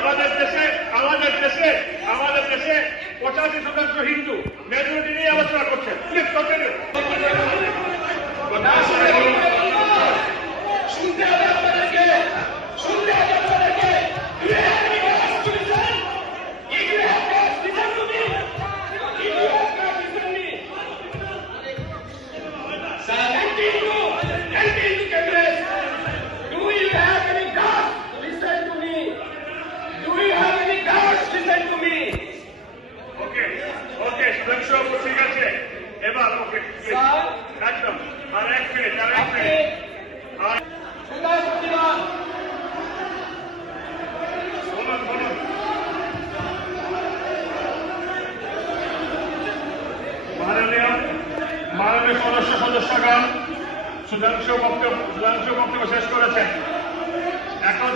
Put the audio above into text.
আমাদের দেশে আমাদের দেশে আমাদের দেশে পঁচাশি শতাংশ হিন্দু। মেজরিটি নিয়ে আলোচনা করছেন। বাবু ঠিক আছে এবার ওকে একদম আর এক মিনিট আর এক মিনিট আর সুদা প্রতিবাদ বলুন বলুন মাননীয় মাননীয় সদস্য সদস্যগণ সুধাংশু বক্তব্য সুধাংশু বক্তব্য শেষ করেছেন। এখন